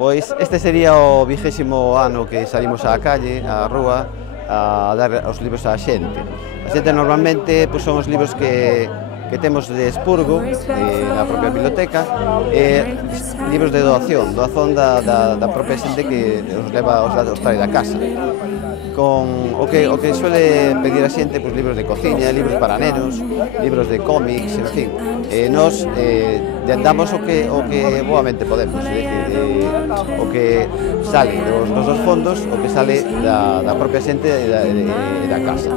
Pois este sería o 20º ano que salimos á calle, á rúa, a dar os libros á xente. A xente normalmente pois, son os libros que temos de expurgo na propia biblioteca, libros de doazón da propia xente que os leva os trae da casa. Con o que suele pedir a xente, pois, libros de cociña, libros para nenos, libros de cómics, en fin. Nós damos o que boamente podemos, o que sale dos fondos, o que sale da propia xente da casa.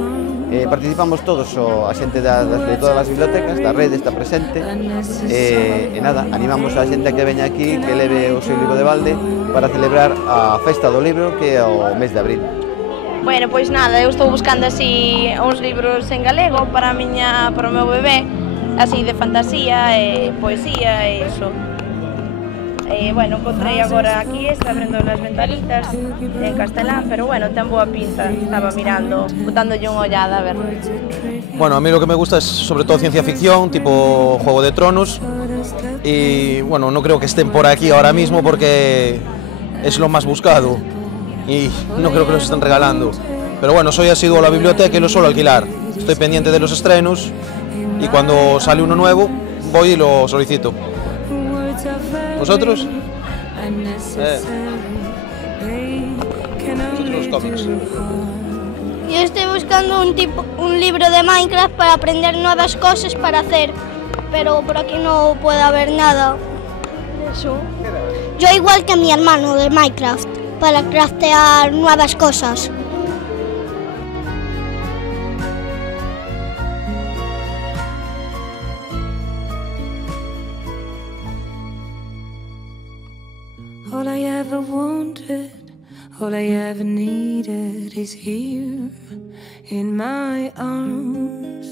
Participamos todos, a xente de todas as bibliotecas, da rede está presente, e nada, animamos a xente a que veña aquí, que leve o seu libro de balde para celebrar a Festa do Libro, que é o mes de abril. Bueno, pois nada, eu estou buscando así uns libros en galego para o meu bebé, así de fantasía e poesía e iso. Bueno, encontrei agora aquí, está abrindo as ventanitas en castelán, pero bueno, ten boa pinta, estaba mirando, botándolle unha ollada, a ver. Bueno, a mí lo que me gusta es sobre todo ciencia ficción, tipo Juego de Tronos, y bueno, no creo que estén por aquí ahora mismo porque es lo más buscado y no creo que los estén regalando. Pero bueno, soy asiduo a la biblioteca y lo suelo alquilar. Estoy pendiente de los estrenos y cuando sale uno nuevo voy y lo solicito. ¿Vosotros? Vosotros los cómics. Yo estoy buscando un libro de Minecraft para aprender nuevas cosas para hacer, pero por aquí no puede haber nada de eso. Yo igual que mi hermano de Minecraft, para craftear nuevas cosas. All I ever wanted, all I ever needed is here in my arms.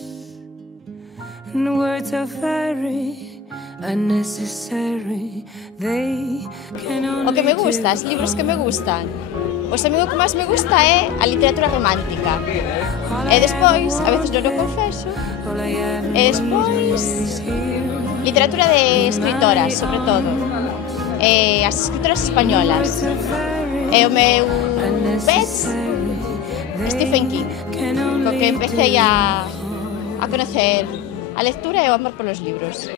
And words are very unnecessary, they can only O que me gusta, os libros que me gustan. Pois a mí o que máis me gusta é a literatura romántica. E despois, a veces non o confeso, e despois literatura de escritoras, sobre todo. As escritoras españolas. E o meu pez, Stephen King, co que empecé a conocer a lectura e o amor polos libros.